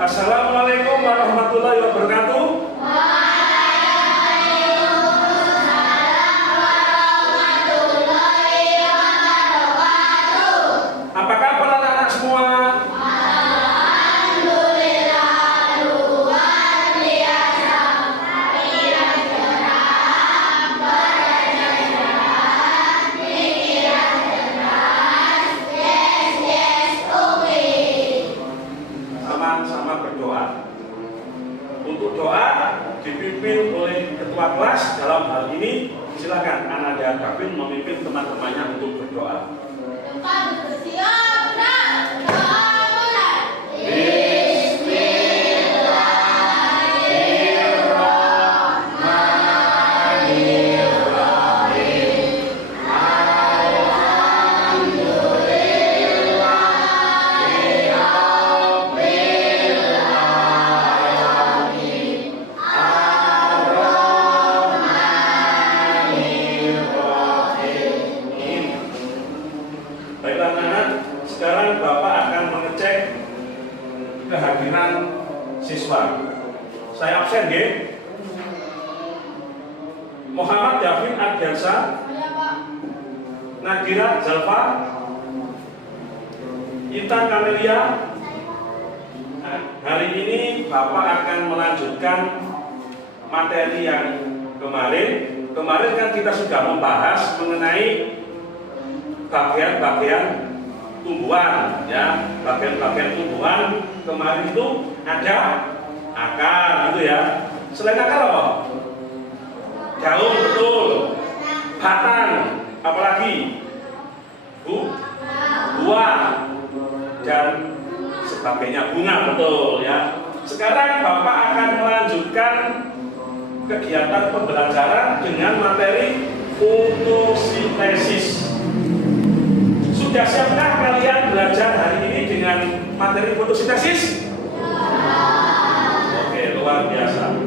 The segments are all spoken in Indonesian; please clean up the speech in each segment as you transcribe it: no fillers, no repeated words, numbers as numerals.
Assalamualaikum warahmatullahi wabarakatuh. Apa kabar anak-anak semua? Sama-sama berdoa. Untuk doa dipimpin oleh ketua kelas. Dalam hal ini silakan Ananda Gavin memimpin teman-temannya untuk berdoa. Baiklah anak-anak, sekarang Bapak akan mengecek kehadiran siswa. Saya absen ya. Muhammad Davin Ardiansa, Nadira Zalfa, Intan Kamelia. Nah, hari ini Bapak akan melanjutkan materi yang kemarin. Kemarin kan kita sudah membahas mengenai bagian-bagian tumbuhan, ya, bagian-bagian tumbuhan. Kemarin itu ada akar, gitu ya. Selain akar apa? Daun, betul. Batang, apalagi? Buah dan sebagainya, bunga, betul ya. Sekarang Bapak akan melanjutkan kegiatan pembelajaran dengan materi fotosintesis. Sudah siapkah kalian belajar hari ini dengan materi fotosintesis? Oke, luar biasa.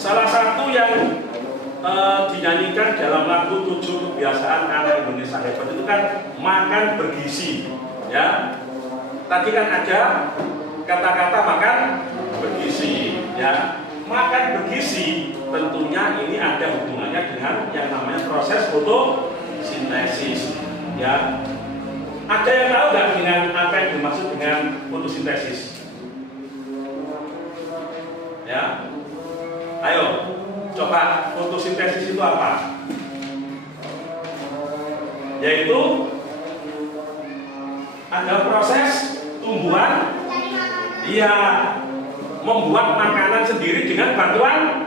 Salah satu yang dinyanyikan dalam lagu 7 kebiasaan anak Indonesia hebat itu kan makan bergizi, ya. Tadi kan ada kata-kata makan bergizi, ya. Makan bergizi tentunya ini ada hubungannya dengan yang namanya proses fotosintesis, ya. Ada yang tahu nggak dengan apa yang dimaksud dengan fotosintesis? Ya. Ayo, coba fotosintesis itu apa? Yaitu ada proses tumbuhan, iya, membuat makanan sendiri dengan bantuan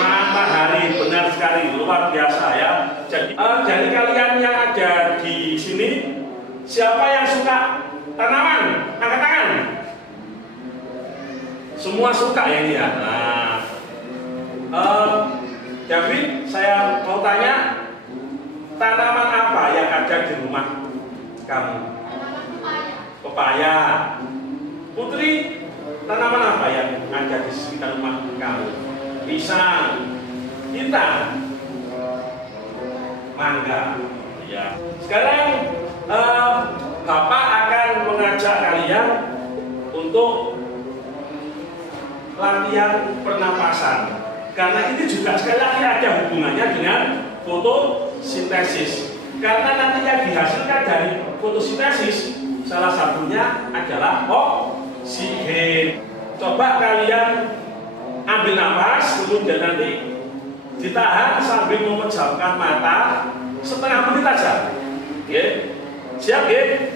matahari. Benar sekali, luar biasa ya. Jadi kalian yang ada di sini, siapa yang suka tanaman? Angkat tangan. Semua suka ya ini ya. Nah, David, saya mau tanya, tanaman apa yang ada di rumah kamu? Pepaya. Putri, tanaman apa yang ada di sekitar rumah kamu? Pisang. Kita, mangga. Ya. Sekarang Bapak akan mengajak kalian untuk latihan pernapasan, karena ini juga sekali lagi ada hubungannya dengan fotosintesis. Karena nanti yang dihasilkan dari fotosintesis salah satunya adalah oksigen. Coba kalian ambil nafas, kemudian nanti ditahan sambil memejamkan mata setengah menit aja. Oke, siap ya?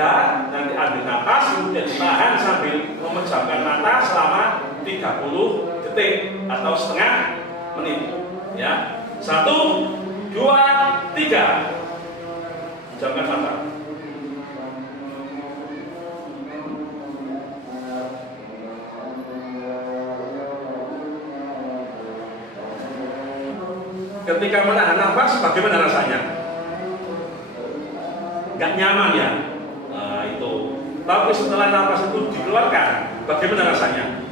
tiga, nanti ambil nafas, kemudian ditahan sambil memejamkan mata selama 30 detik atau setengah menit. Ya, 1, 2, 3. Pejamkan mata. Ketika menahan nafas, bagaimana rasanya? Nggak nyaman ya? Nah, itu. Tapi setelah nafas itu dikeluarkan, bagaimana rasanya?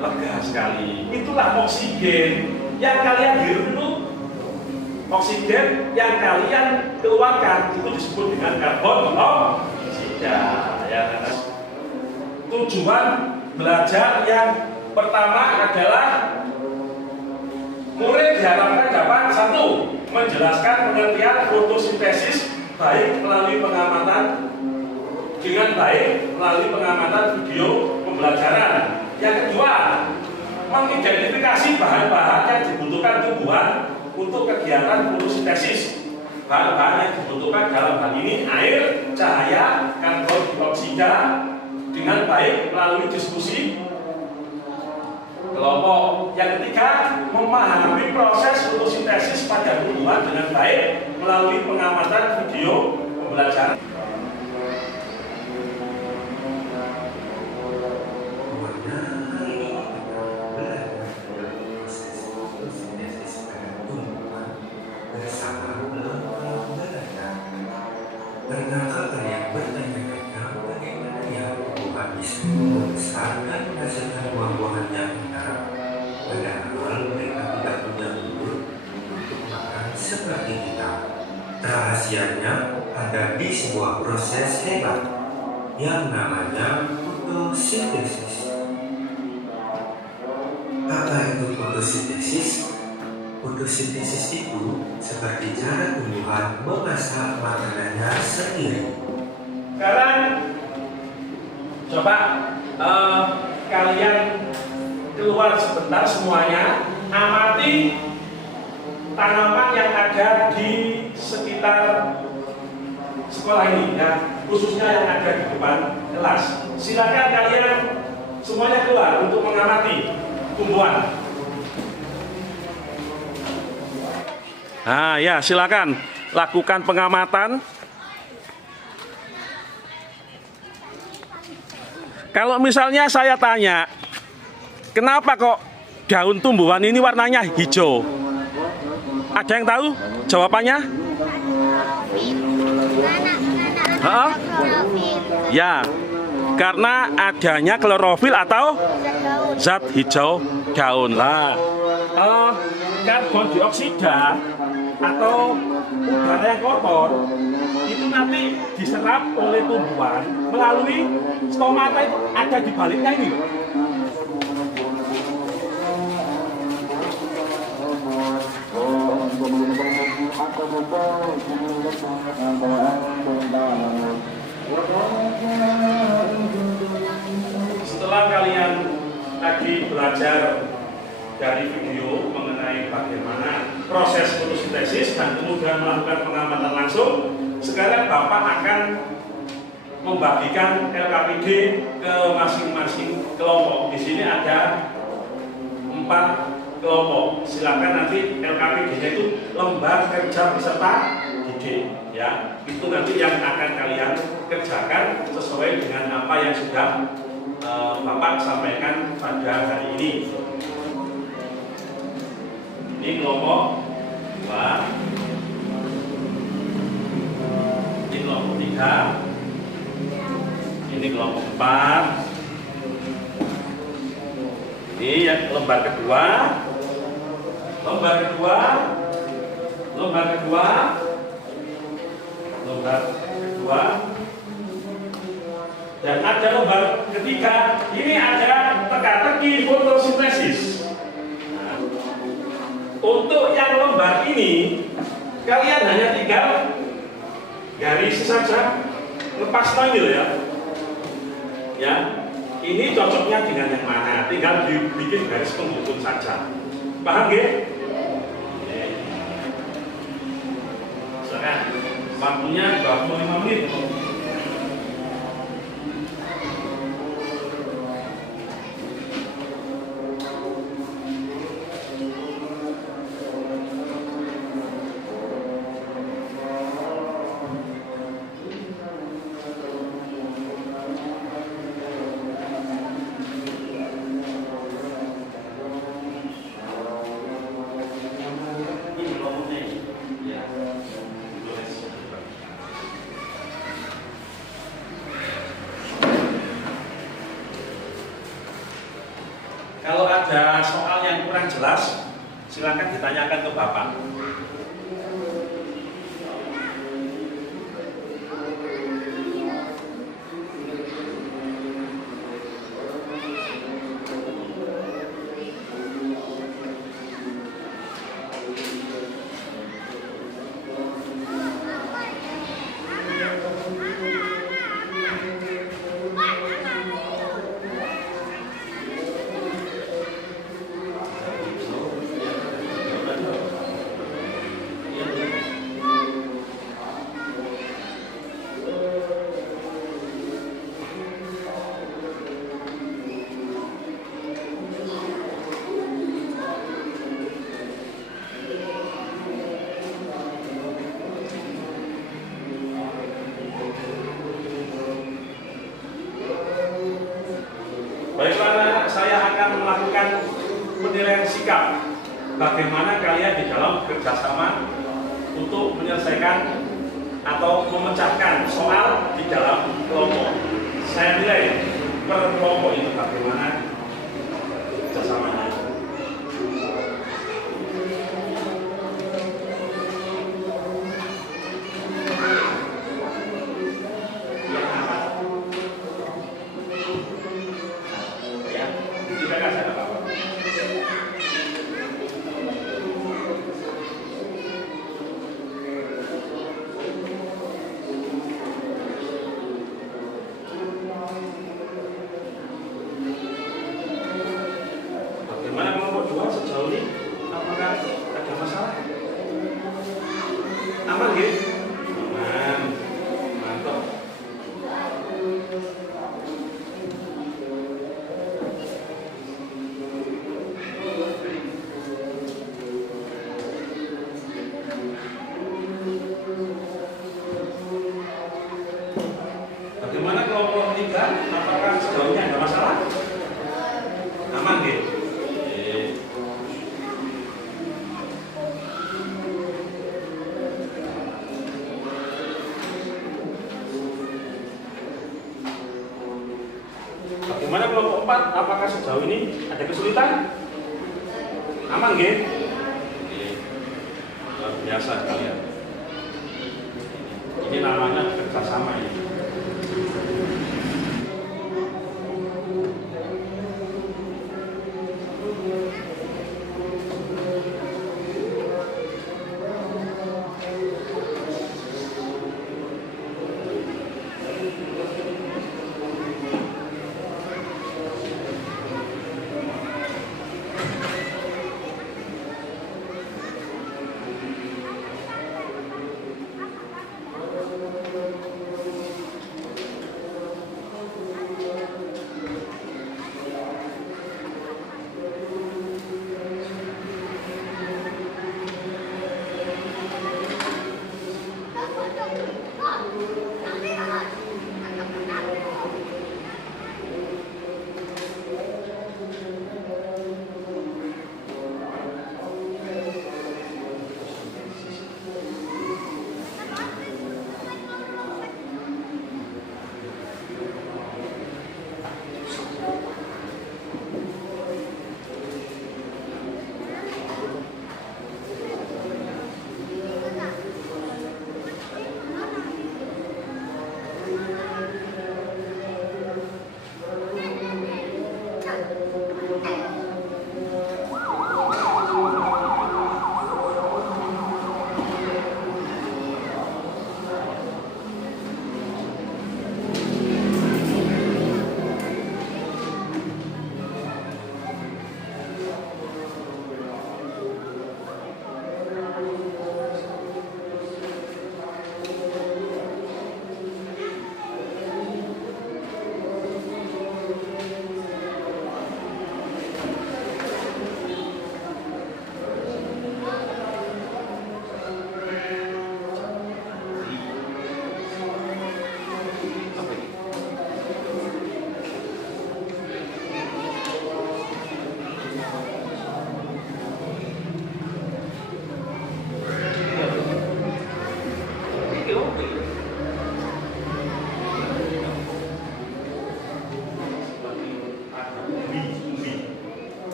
Lega sekali. Itulah oksigen yang kalian hirup itu. Oksigen yang kalian keluarkan itu disebut dengan karbon dioksida. Ya, tujuan belajar yang pertama adalah murid diharapkan dapat 1. Menjelaskan pengertian fotosintesis baik melalui pengamatan dengan baik melalui pengamatan video pembelajaran. Yang kedua, mengidentifikasi bahan-bahan yang dibutuhkan tumbuhan untuk kegiatan fotosintesis. Bahan-bahan yang dibutuhkan dalam hal ini air, cahaya, karbon dioksida dengan baik melalui diskusi kelompok. Yang ketiga, memahami proses fotosintesis pada tumbuhan dengan baik melalui pengamatan video pembelajaran. Pernahkah kalian bertanya-tanya bagaimana ya tumbuhan bisa membesarkan menghasilkan buah-buahan yang enak, padahal mereka tidak punya mulut untuk makan seperti kita? Rahasianya ada di sebuah proses hebat yang namanya fotosintesis. Apa itu fotosintesis? Fotosintesis itu seperti cara tumbuhan memasak makanannya sendiri. Sekarang coba kalian keluar sebentar semuanya, amati tanaman yang ada di sekitar sekolah ini ya, khususnya yang ada di depan kelas. Silakan kalian semuanya keluar untuk mengamati tumbuhan. Nah ya, silakan lakukan pengamatan. Kalau misalnya saya tanya, kenapa kok daun tumbuhan ini warnanya hijau? Ada yang tahu jawabannya? Ya, karena adanya klorofil atau zat hijau daun lah. Karbon dioksida atau udara yang kotor itu nanti diserap oleh tumbuhan melalui stomata itu ada di baliknya ini. Setelah kalian tadi belajar dari video mengenai bagaimana proses fotosintesis dan kemudian melakukan pengamatan langsung, sekarang Bapak akan membagikan LKPD ke masing-masing kelompok. Di sini ada 4 kelompok. Silakan nanti LKPD-nya itu lembar kerja peserta didik, ya. Itu nanti yang akan kalian kerjakan sesuai dengan apa yang sudah Bapak sampaikan pada hari ini. Ini kelompok 2, ini kelompok 3, ini kelompok 4, ini yang lembar kedua, lembar kedua, lembar kedua, lembar kedua, dan ada lembar ketiga. Ini ada teka-teki fotosintesis. Untuk yang lembar ini, kalian hanya tinggal garis saja, lepas noil ya. Ya, ini cocoknya dengan yang mana? Tinggal dibikin garis penghubung saja. Paham nggih? Silakan. Waktunya 25 menit. kurang jelas, silakan ditanyakan ke Bapak. Baiklah, saya akan melakukan penilaian sikap bagaimana kalian di dalam kerjasama untuk menyelesaikan atau memecahkan soal di dalam kelompok. Saya nilai per kelompok itu bagaimana kerjasamanya. Bagaimana kelompok 2 sejauh ini? Apakah ada masalah? Aman gitu? Aman. Mantap. Bagaimana kelompok 3? Apakah sejauh ini ada masalah? Aman gitu? Bagaimana kelompok 4? Apakah sejauh ini ada kesulitan? Aman nggih? Luar biasa kalian. Ini namanya kerjasama ini.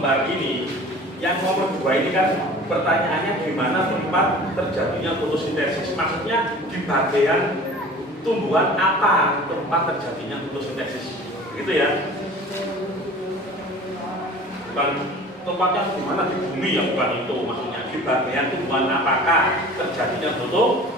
lembar ini, yang nomor 2 ini kan pertanyaannya gimana tempat terjadinya fotosintesis. Maksudnya di bagian tumbuhan apa tempat terjadinya fotosintesis, gitu ya. Bukan tempatnya di mana, di bumi ya, bukan itu maksudnya. Di bagian tumbuhan apakah terjadinya fotosintesis.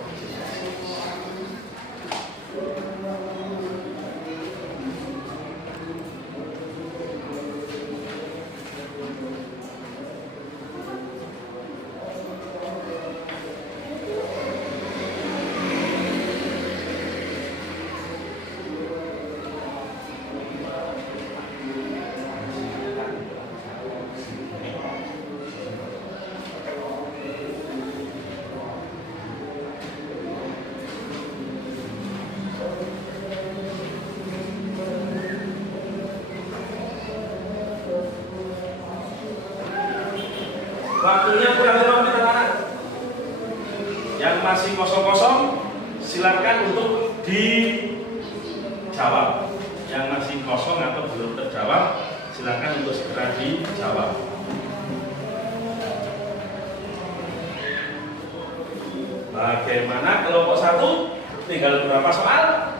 Waktunya kurang 5 menit anak-anak. Yang masih kosong-kosong silakan untuk dijawab. Yang masih kosong atau belum terjawab silakan untuk segera dijawab. Bagaimana kelompok 1? Tinggal berapa soal?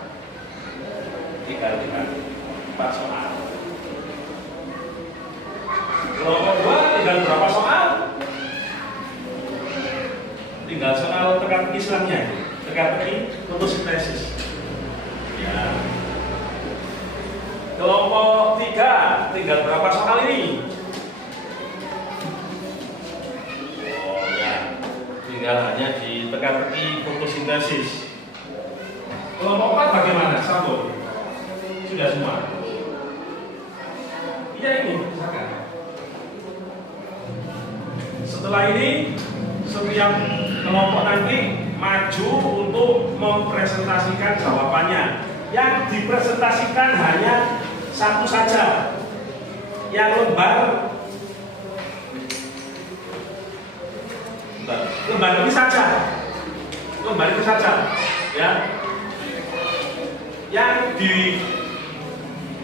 Tinggal 4 soal. Kelompok 2 tinggal berapa soal? Tinggal soal teka-teki Islamnya, teka-teki fotosintesis. Ya. Kelompok 3 tinggal berapa soal ini? Oh ya, tinggal hanya di teka-teki fotosintesis. Kelompok 4 bagaimana? Sambung. Sudah semua? Iya ini, misalkan. Setelah ini setiap kelompok nanti maju untuk mempresentasikan jawabannya. Yang dipresentasikan hanya satu saja, yang lembar ini saja, ya. Yang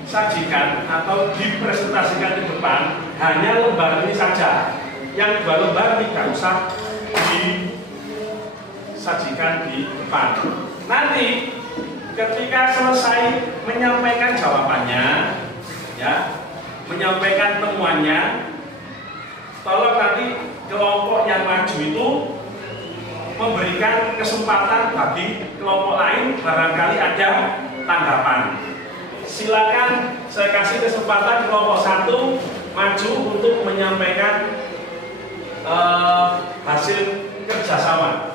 disajikan atau dipresentasikan di depan hanya lembar ini saja. Yang 2 lembar tidak usah disajikan di depan. Nanti ketika selesai menyampaikan jawabannya, ya, menyampaikan temuannya, tolong nanti kelompok yang maju itu memberikan kesempatan bagi kelompok lain barangkali ada tanggapan. Silakan saya kasih kesempatan kelompok 1 maju untuk menyampaikan hasil kerjasama.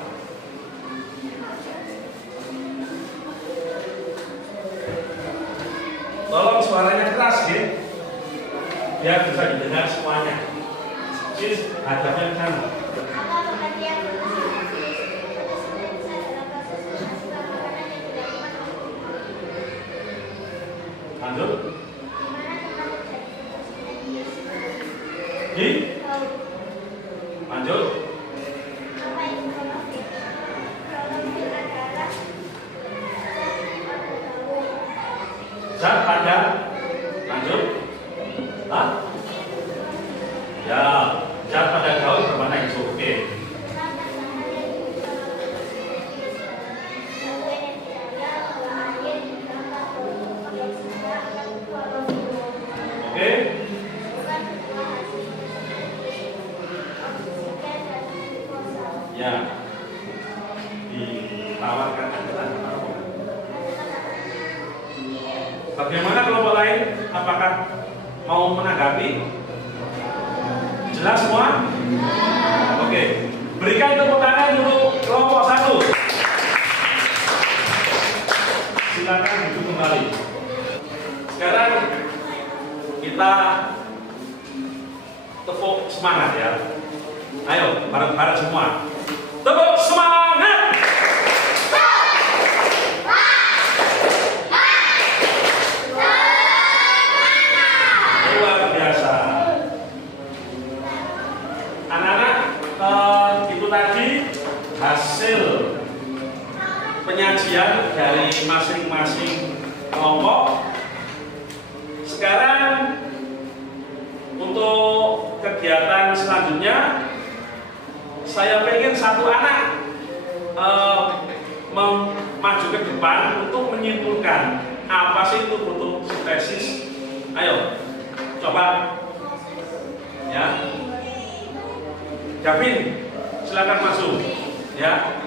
Tolong suaranya keras ya, biar bisa didengar semuanya. Sis, hadapnya ke sana. Lanjut. Lanjut. Zat pada. Lanjut. Hah? Ya, zat pada gaul berwarna hijau. Oke. Oke. Ya, ditawarkan adalah bagaimana kelompok lain? Apakah mau menanggapi? Jelas semua? Oke, berikan tepuk tangan untuk kelompok 1. Silakan duduk kembali. Sekarang kita tepuk semangat ya. Ayo, bareng-bareng semua. Tepuk semangat! Luar biasa. Anak-anak, itu tadi hasil penyajian dari masing-masing kelompok. Sekarang untuk kegiatan selanjutnya, saya pengen satu anak maju ke depan untuk menyimpulkan apa sih itu fotosintesis. Ayo, coba ya. Gavin, silakan masuk ya.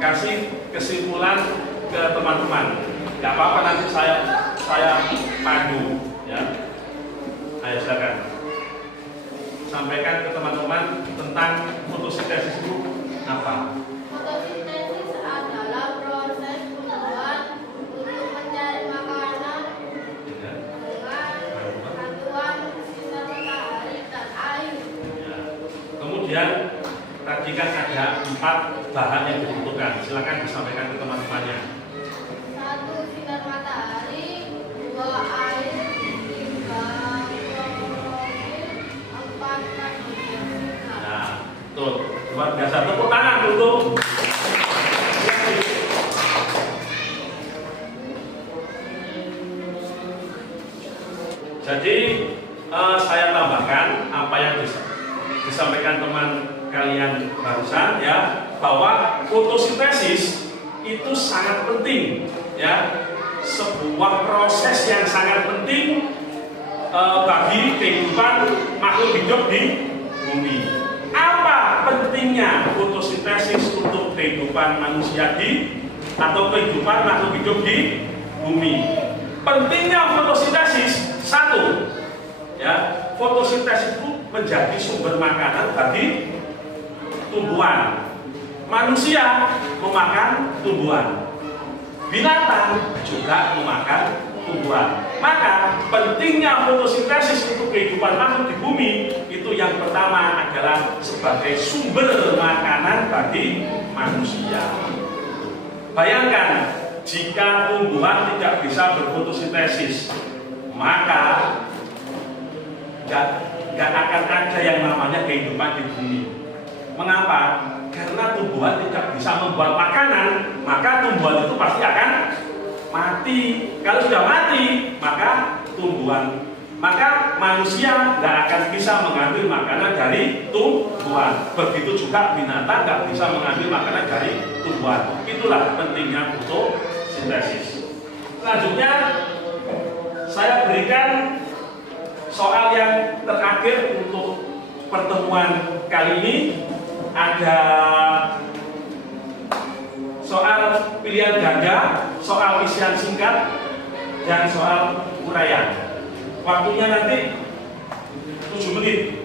Kasih kesimpulan ke teman-teman. Gak apa-apa, nanti saya pandu ya. Ayo silakan. Sampaikan ke teman-teman tentang fotosintesis itu apa. Fotosintesis adalah proses tumbuhan untuk mencari makanan dengan bantuan sinar matahari dan air. Ya. Kemudian tadi kan ada 4 bahan yang dibutuhkan. Silakan disampaikan ke teman-temannya. 1. Sinar matahari. 2. Air. 3. Klorofil. 4. Karbon dioksida. Nah, tuh luar biasa. Tepuk tangan dulu. Jadi saya tambahkan apa yang disampaikan teman kalian barusan ya, bahwa fotosintesis itu sangat penting ya, sebuah proses yang sangat penting bagi kehidupan makhluk hidup di bumi. Apa pentingnya fotosintesis untuk kehidupan manusia atau kehidupan makhluk hidup di bumi? Pentingnya fotosintesis, 1 ya, fotosintesis itu menjadi sumber makanan bagi tumbuhan. Manusia memakan tumbuhan, binatang juga memakan tumbuhan. Maka pentingnya fotosintesis untuk kehidupan makhluk di bumi itu yang pertama adalah sebagai sumber makanan bagi manusia. Bayangkan jika tumbuhan tidak bisa berfotosintesis, maka nggak akan ada yang namanya kehidupan di bumi. Mengapa? Karena tumbuhan tidak bisa membuat makanan, maka tumbuhan itu pasti akan mati. Kalau sudah mati, maka manusia nggak akan bisa mengambil makanan dari tumbuhan. Begitu juga binatang nggak bisa mengambil makanan dari tumbuhan. Itulah pentingnya fotosintesis. Selanjutnya saya berikan soal yang terakhir untuk pertemuan kali ini. Ada soal pilihan ganda, soal isian singkat, dan soal uraian. Waktunya nanti 7 menit.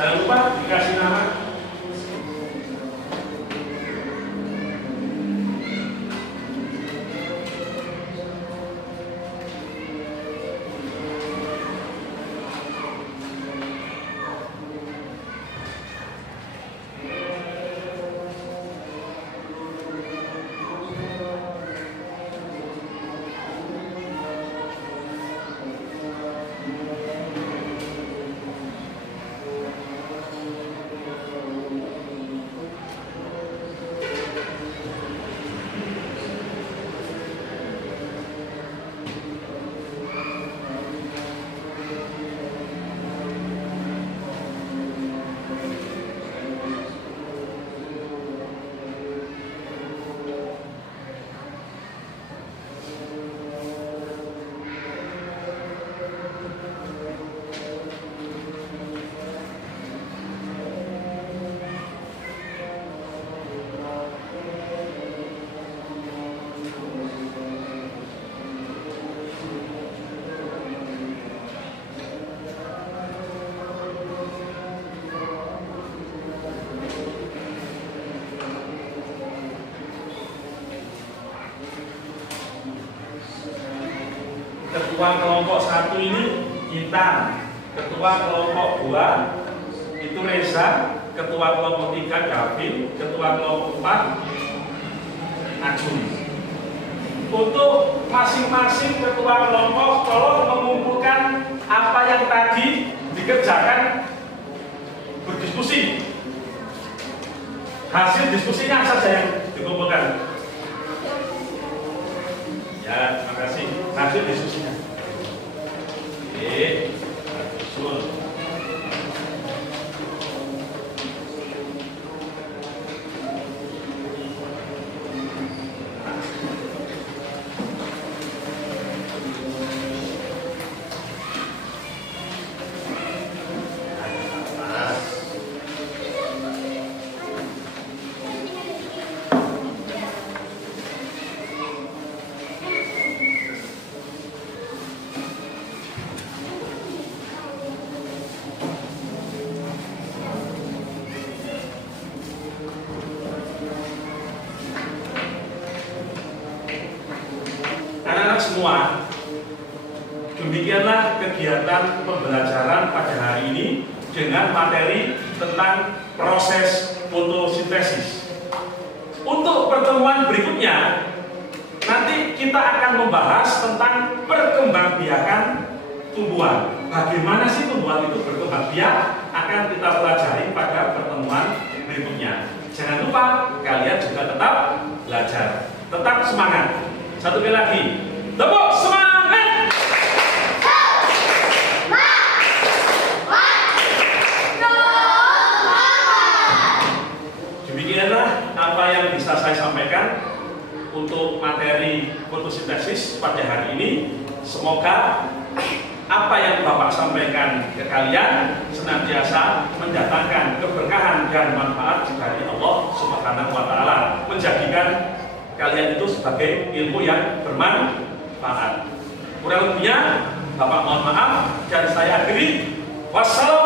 Jangan lupa dikasih nama. Ketua kelompok 1 ini Intan, ketua kelompok 2 itu Reza, ketua kelompok 3 Gavin, ketua kelompok 4 Ajun. untuk masing-masing ketua kelompok tolong mengumpulkan apa yang tadi dikerjakan berdiskusi. Hasil diskusinya saja yang dikumpulkan. Ya, terima kasih. Hasil diskusinya. Oke, susun. Anak-anak semua, demikianlah kegiatan pembelajaran pada hari ini dengan materi tentang proses fotosintesis. Untuk pertemuan berikutnya, nanti kita akan membahas tentang perkembangbiakan tumbuhan. Bagaimana sih tumbuhan itu berkembang biak akan kita pelajari pada pertemuan berikutnya. Jangan lupa kalian juga tetap belajar, tetap semangat. Satu kali lagi, tepuk semangat! Demikianlah apa yang bisa saya sampaikan untuk materi fotosintesis pada hari ini. Semoga apa yang Bapak sampaikan ke kalian senantiasa mendatangkan keberkahan dan manfaat dari Allah Subhanahu wa Ta'ala, menjadikan kalian itu sebagai ilmu yang bermanfaat. Kurang lebihnya Bapak mohon maaf dan saya akhiri. Wassalamualaikum